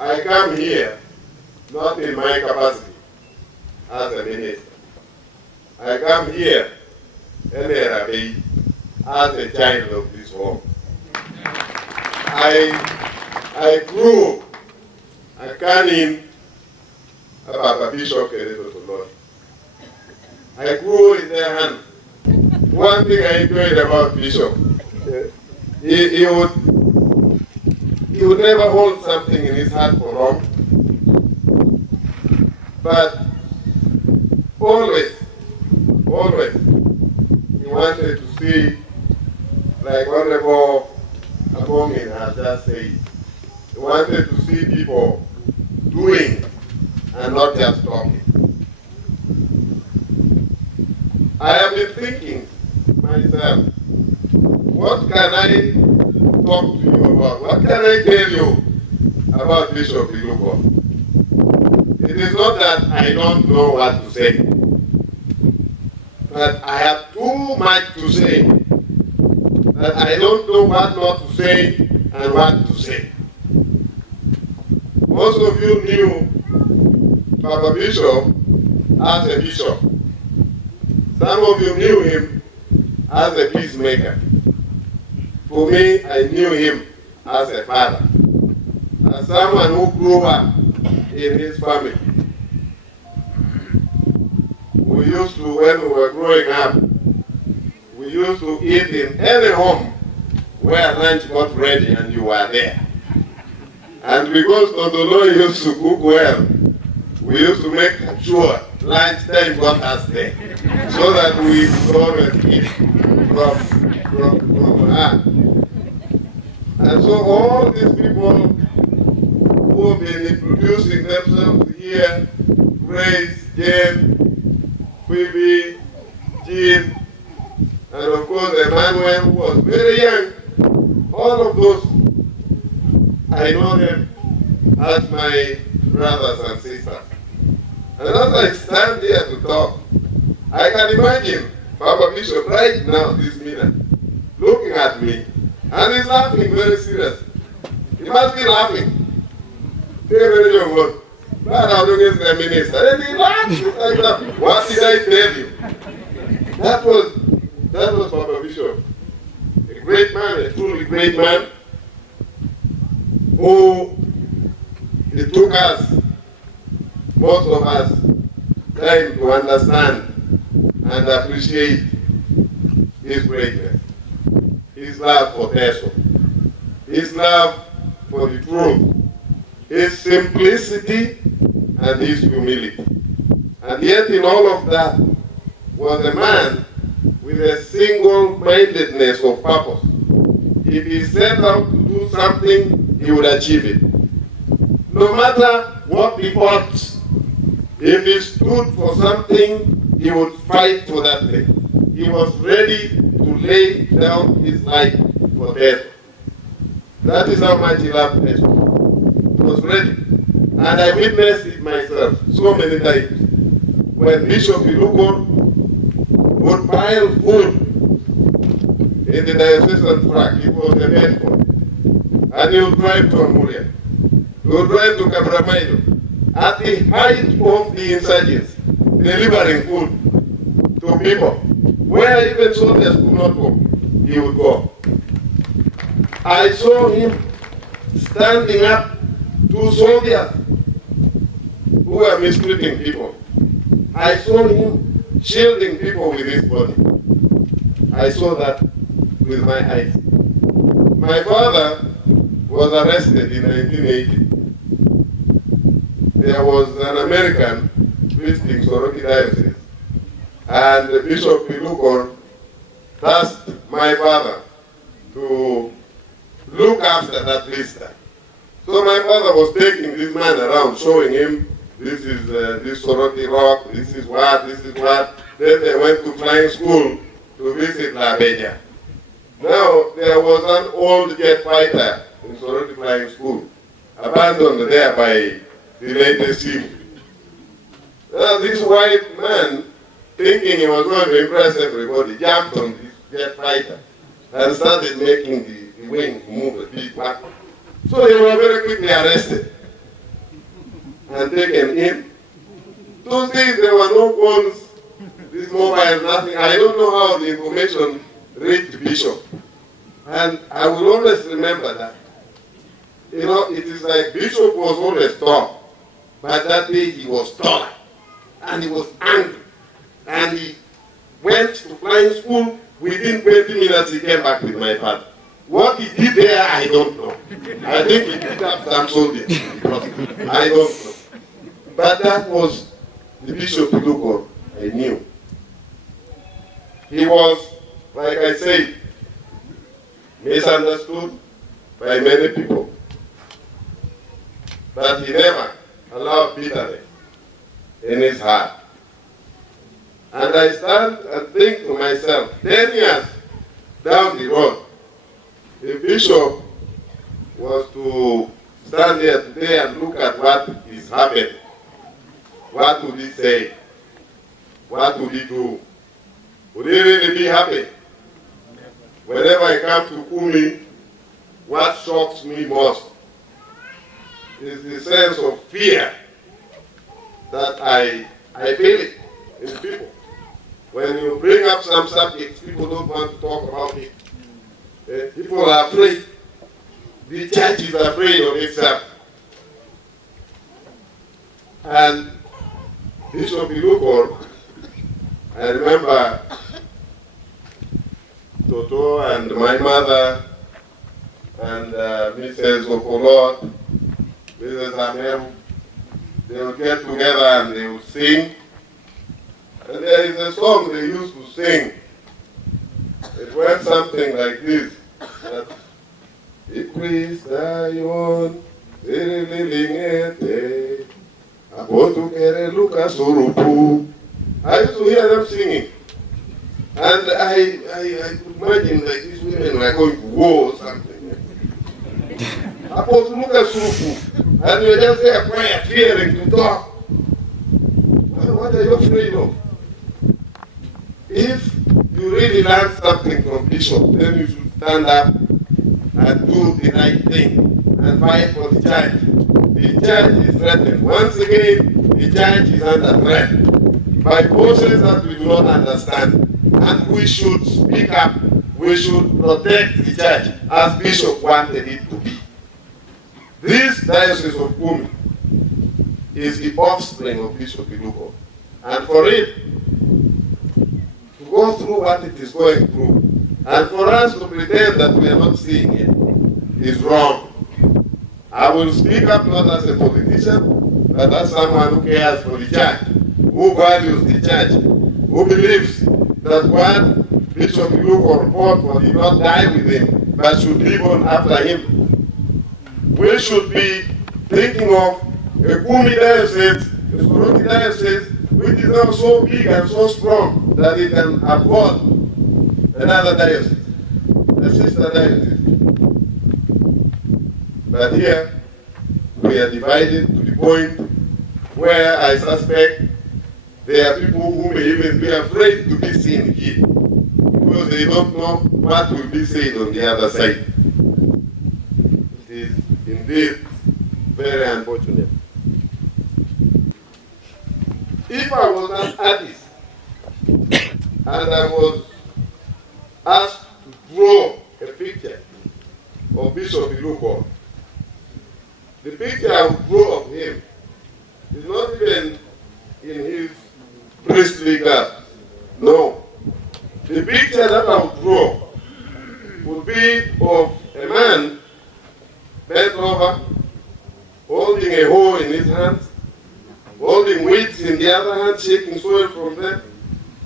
I come here not in my capacity as a minister. I come here as a child of this home. I grew a caning about Bishop Kenneth. I grew in their hand. One thing I enjoyed about Bishop, he would never hold something in his heart for long, but always, he wanted to see, like Honorable Abongin has just said, he wanted to see people doing and not just talking. I have been thinking myself, what can I talk to you about? What can I tell you about Bishop Ilukor? It is not that I don't know what to say, but I have too much to say that I don't know what not to say and what to say. Most of you knew Papa Bishop as a bishop. Some of you knew him as a peacemaker. For me, I knew him as a father, as someone who grew up in his family. We used to, when we were growing up, we used to eat in any home where lunch got ready and you were there. And because Tondolo used to cook well, we used to make sure lunchtime got us there, so that we could always eat from her. And so all these people who have been introducing themselves here, Grace, Jane, Phoebe, Jean, and of course Emmanuel, who was very young, all of those, I know them as my brothers and sisters. And as I stand here to talk, I can imagine Papa Bishop right now, this minute, looking at me, and he's laughing very seriously. He must be laughing. Very young one. But I'm looking at the minister, and he laughs like that. What did I tell you? That was Papa Bishop. A great man, a truly great man, who it took us, most of us, time to understand and appreciate his greatness, his love for Teso, his love for the truth, his simplicity and his humility. And yet in all of that was a man with a single-mindedness of purpose. If he set out to do something, he would achieve it. No matter what the odds, if he stood for something, he would fight for that thing. He was ready to lay down his life for Teso. That is how much he loved Teso. He was ready. And I witnessed it myself so many times. When Bishop Ilukor would pile food in the diocesan truck, it was a vehicle, and he would drive to Amuria. He would drive to Cabramaido at the height of the insurgents, delivering food to people. Where even soldiers could not go, he would go. I saw him standing up to soldiers who were mistreating people. I saw him shielding people with his body. I saw that with my eyes. My father was arrested in 1980. There was an American visiting Soroki Diocese, and Bishop Ilukor tasked my father to look after that visitor. So my father was taking this man around, showing him, this is this Soroti rock, this is what. Then they went to flying school to visit La Bella. Now, there was an old jet fighter in Soroti Flying School, abandoned there by the latest team. This white man, thinking he was going to impress everybody, jumped on this jet fighter and started making the wing move a bit back. So they were very quickly arrested. and taken in. Those days there were no phones, this mobile, nothing. I don't know how the information reached Bishop. And I will always remember that. You know, it is like Bishop was always tall, but that day he was taller, and he was angry. And he went to flying school. Within 20 minutes he came back with my father. What he did there, I don't know. I think he picked up some soldiers, because I don't know. But that was the Bishop Ilukor I knew. He was, like I said, misunderstood by many people. But he never allowed bitterness in his heart. And I stand and think to myself, 10 years down the road, if Bishop was to stand here today and look at what is happening, what would he say? What would he do? Would he really be happy? Whenever I come to Kumi, what shocks me most is the sense of fear that I feel it in people. When you bring up some subjects, people don't want to talk about it. People are afraid. The church is afraid of itself. And Bishop Ilukor, I remember Toto and my mother and Mrs. Okolot, Mrs. Amel, they would get together and they would sing. And there is a song they used to sing. It went something like this. Ikristayon, Lilingete, Abotu Kere Lucas Urupu. I used to hear them singing. And I could imagine like these women were going to war or something. Abotu Lucas Urupu. And you're just there quiet, fearing to talk. What are you afraid of? If you really learn something from Bishop, then you should stand up and do the right thing and fight for the church. The church is threatened. Once again, the church is under threat by forces that we do not understand. And we should speak up. We should protect the church as Bishop wanted it to be. This Diocese of Kumi is the offspring of Bishop Ilukor. And for it to go through what it is going through, and for us to pretend that we are not seeing it, is wrong. I will speak up not as a politician, but as someone who cares for the church, who values the church, who believes that what Bishop Ilukor fought for did not die with him, but should live on after him. We should be thinking of a Kumi diocese, a Soroti diocese, which is now so big and so strong that it can afford another diocese, a sister diocese. But here, we are divided to the point where I suspect there are people who may even be afraid to be seen here, because they don't know what will be said on the other side. It is indeed very unfortunate. If I was an artist and I was asked to draw a picture of Bishop Ilukor, the picture I would draw of him is not even in his priestly garb. No. The picture that I would draw would be of a man bent over, holding a hoe in his hands, holding weeds in the other hand, shaking soil from them,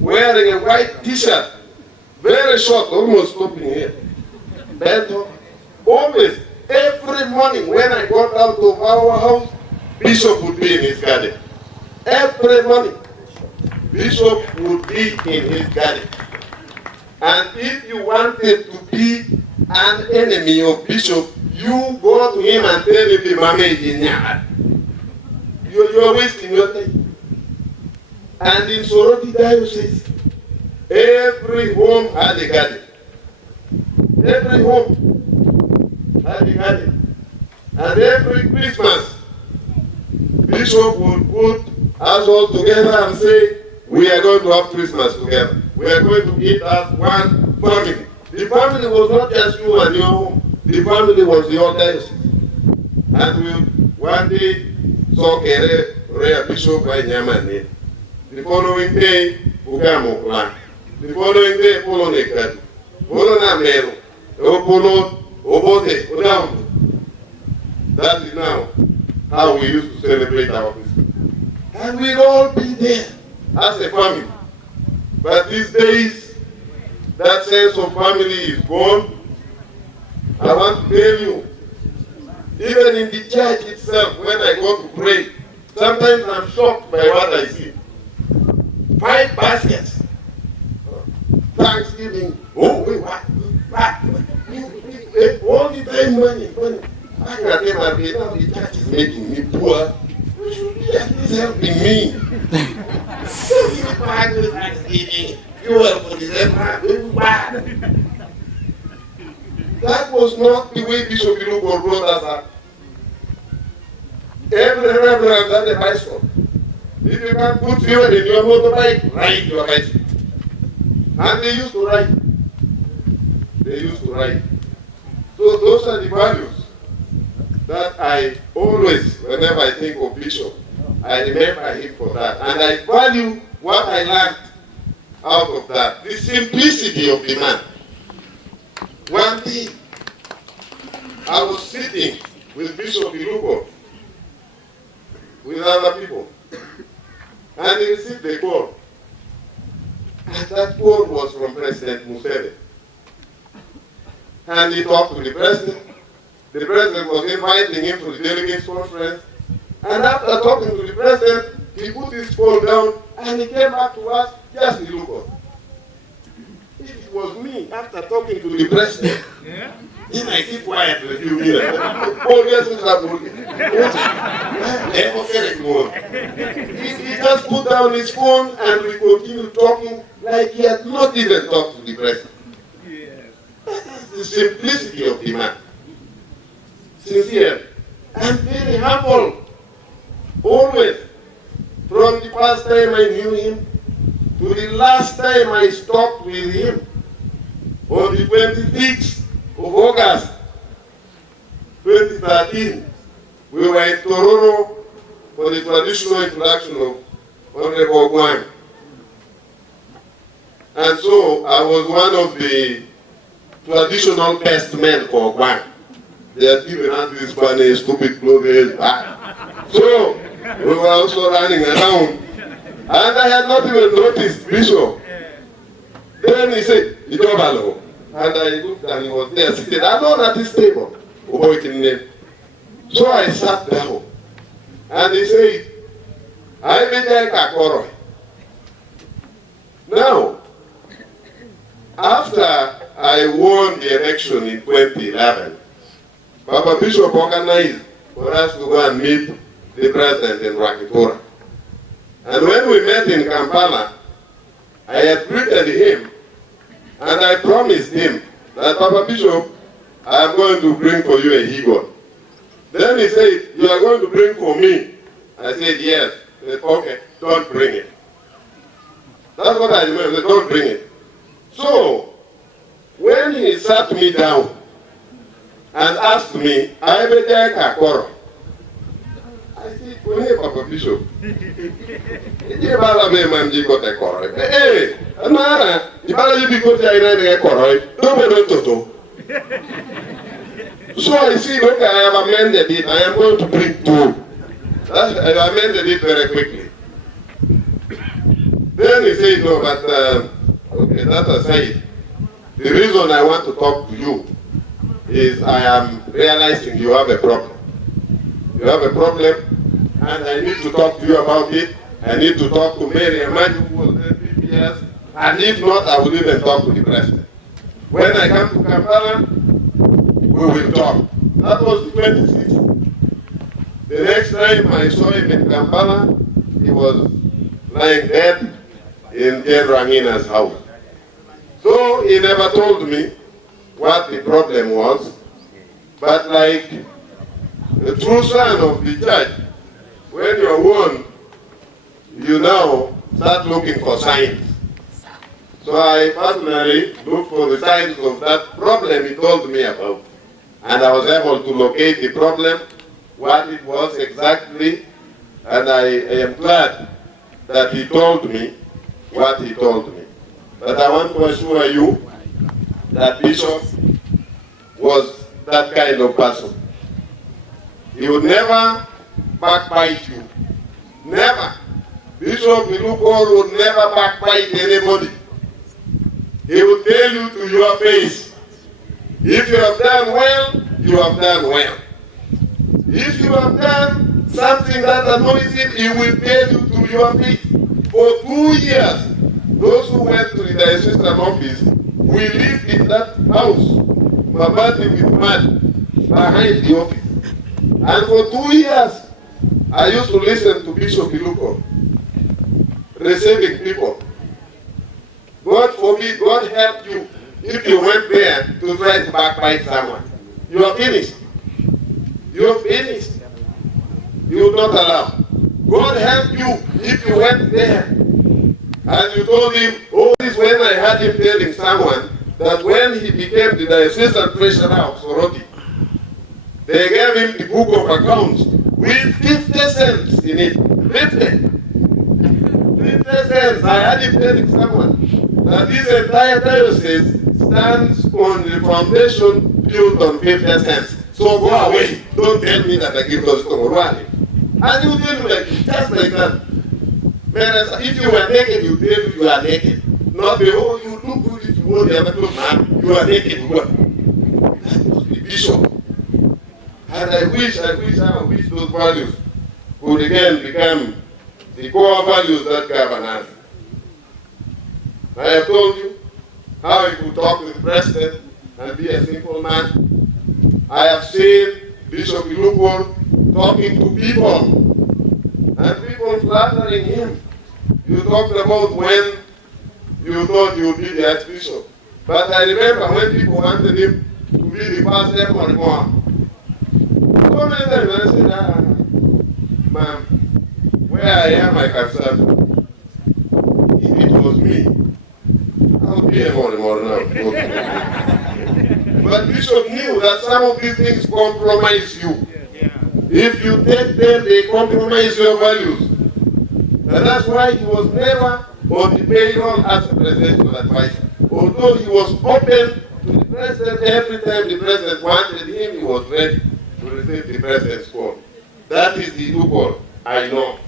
wearing a white t-shirt, very short, almost stopping here, bent over. Always, every morning when I got out of our house, Bishop would be in his garden. Every morning, Bishop would be in his garden. And if you wanted to be an enemy of Bishop, you go to him and tell him the mama is in your you are wasting your time. And in Soroti Diocese, every home had a garden. Every home had a garden. And every Christmas, Bishop will put us all together and say, we are going to have Christmas together. We are going to eat as one family. The family was not just you and your home. The family was the whole diocese. And we one day saw Kere Bishop by Nyamani. The following day, Ugamo Plan. The following day, Polo Nekadu. Polo Namero. Polo Obote. Odam. That is now how we used to celebrate our Christmas. And we'll all be there as a family. But these days, that sense of family is gone. I want to tell you, even in the church itself, when I go to pray, sometimes I'm shocked by what I see. 5 baskets. Thanksgiving. Oh, wait, what? All the time money. I can never be now the church is making me poor. You should be at least helping me. So you back with Thanksgiving. You are for the That was not the way Bishop Ilukor brought us up. Every reverend had a bicycle. If you can put fuel in your motorbike, ride your bicycle. And they used to ride. So those are the values that I always, whenever I think of Bishop, I remember him for that. And I value what I learned out of that. The simplicity of the man. One day, I was sitting with Bishop Ilukor, with other people, and he received a call. And that call was from President Museveni. And he talked to the president. The president was inviting him to the delegates conference. And after talking to the president, he put his phone down and he came back to us, just Ilukor. If it was me, after talking to the president, then I keep quiet for a few minutes. Oh, yes, he just put down his phone and we continued talking like he had not even talked to the president. That is the simplicity of the man. Sincere and very humble. Always. From the first time I knew him to the last time I talked with him on the 26th of August 2013, we were in Toronto for the traditional introduction of Honorable Ogwan. And so I was one of the traditional best men for Ogwan. They had given us this funny, stupid clothes. So we were also running around. And I had not even noticed Bishop. Then he said, Ongalo. And I looked and he was there sitting alone at his table. So I sat down. And he said, I made a. Now, after I won the election in 2011, Papa Bishop organized for us to go and meet the president in Rwakitura. And when we met in Kampala, I had greeted him and I promised him that, Papa Bishop, I am going to bring for you a higon. Then he said, you are going to bring for me? I said, yes. He said, okay, don't bring it. That's what I remember, said, don't bring it. So, when he sat me down and asked me, I made a koro. I said, hey, Papa Bishop, you bala me manji got a koro. Hey, Amara, you bala you because I ran a koro. Don't toto. So I see, look, I have amended it. I am going to bring 2. I amended it very quickly. Then he said, no, but okay, that aside, the reason I want to talk to you is I am realizing you have a problem. You have a problem, and I need to talk to you about it. I need to talk to Mary and Maju, who was there 50 years, and if not, I will even talk to the president. When I come to Kampala, we will talk. That was the 26th. The next time I saw him in Kampala, he was lying dead in Ken Rangina's house. So he never told me what the problem was, but like a true son of the church, when you're warned, you now start looking for signs. So I personally looked for the signs of that problem he told me about. And I was able to locate the problem, what it was exactly, and I am glad that he told me what he told me. But I want to assure you that Bishop was that kind of person. He would never backbite you. Never. Bishop Ilukor would never backbite anybody. He would tell you to your face, if you have done well, you have done well. If you have done something that annoys him, he will tell you to your face. For 2 years, those who went to the diocesan office will live in that house, Mabati with mud, behind the office. And for 2 years, I used to listen to Bishop Ilukor, receiving people. God forbid, God help you if you went there to try to backbite someone. You are finished. You are finished. You will not allow. God help you if you went there and you told him, oh, this is when I had him telling someone that when he became the diocesan treasurer of Soroti, they gave him the book of accounts with 50 cents in it. 50 cents. I had him telling someone that this entire diocese stands on the foundation built on 50 cents. So go away. Don't tell me that I give those to Morwani. And you tell me like, just like that. Whereas if you were naked, you tell you are naked. Not the, oh, you look good if you want the other clothes, man. You are naked. That was the bishop. And I wish those values could again become the core values that govern us. I have told you how he could talk with the president and be a simple man. I have seen Bishop Ilukor talking to people and people flattering him. You talked about when you thought you would be the Archbishop. But I remember when people wanted him to be the first Emperor more. So many times I said, ma'am, where I am, I can serve. If it was me, I would be a more now. But Bishop knew that some of these things compromise you. If you take them, they compromise your values. And that's why he was never on the payroll as a presidential advisor. Although he was open to the president every time the president wanted him, he was ready to receive the president's call. That is the Ilukor I know.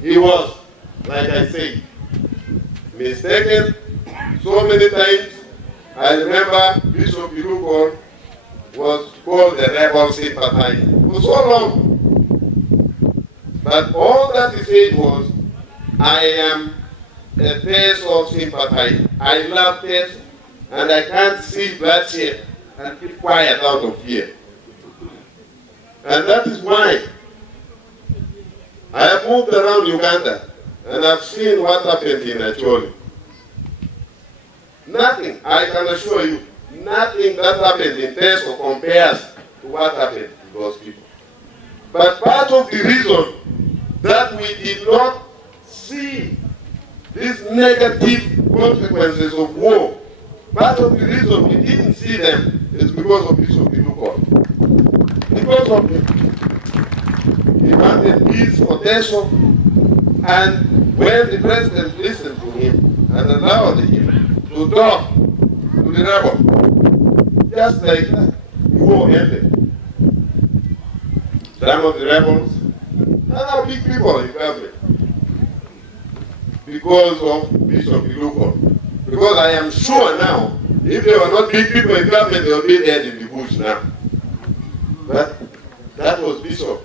He was, like I say, mistaken so many times. I remember Bishop Ilukor was called the rebel sympathizer for so long. But all that he said was, I am a Teso sympathizer. I love Teso, and I can't see bloodshed and keep quiet out of fear. And that is why I have moved around Uganda, and I've seen what happened in Acholi. Nothing, I can assure you, nothing that happened in Teso compares to what happened to those people. But part of the reason that we did not see these negative consequences of war, part of the reason we didn't see them is because of Bishop Ilukor. Because of him. He wanted peace for Teso, and when the president listened to him and allowed him to talk to the rebel, just like that, the war ended. Some of the rebels are now big people in government because of Bishop Ilukor. Because I am sure now, if they were not big people in government, they would be dead in the bush now. But that was Bishop.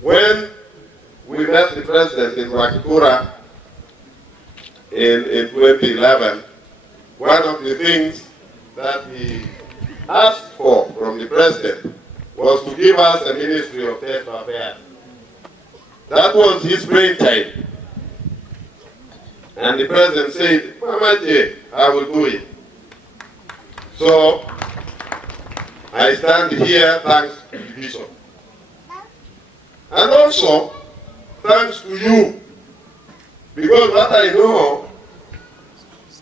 When we met the president in Wakikura in 2011, one of the things that he asked for from the president was to give us a Ministry of Teso Affairs. That was his brainchild. And the president said, Mama J, I will do it. So I stand here thanks to the bishop. And also, thanks to you, because what I know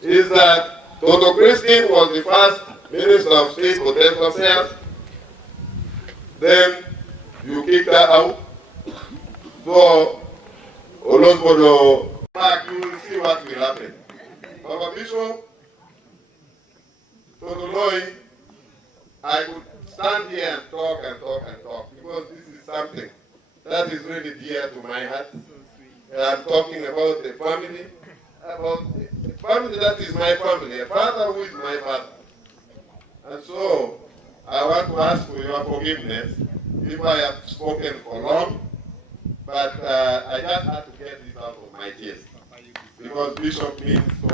is that Dr. Christine was the first Minister of State for Teso Affairs. Then you kicked her out. So, Olosbodo, back, you will see what will happen. Papa Bishop, Totoloi, I could stand here and talk and talk and talk because this is something that is really dear to my heart. I'm talking about the family that is my family, a father who is my father. And so, I want to ask for your forgiveness if I have spoken for long, but I just had to get this out of my chest because Bishop means so